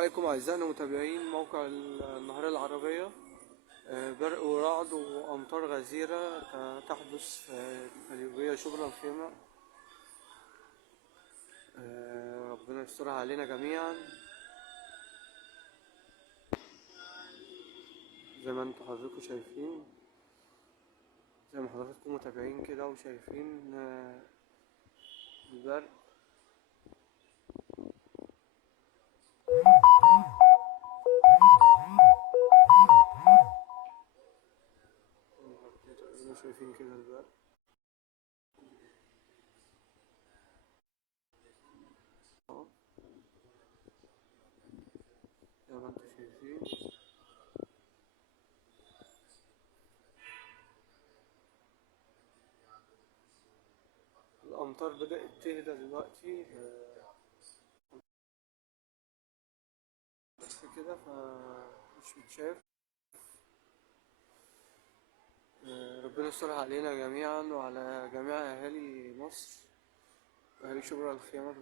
عليكم أعزائنا متابعين موقع النهار العربية. برق ورعد وأمطار غزيرة تحدث في القليوبية شبرا الخيمة. ربنا يسترها علينا جميعا. زي ما انتم حضراتكم شايفين، زي ما حضراتكم متابعين كده وشايفين البرق. شايفين كده البرق اهو، زي ما انتم شايفين. الأمطار بدأت تهدى دلوقتي بس كده فمش متشاف. ربنا يسترها علينا جميعا وعلى جميع أهالي مصر، أهالي شبرا الخيمة.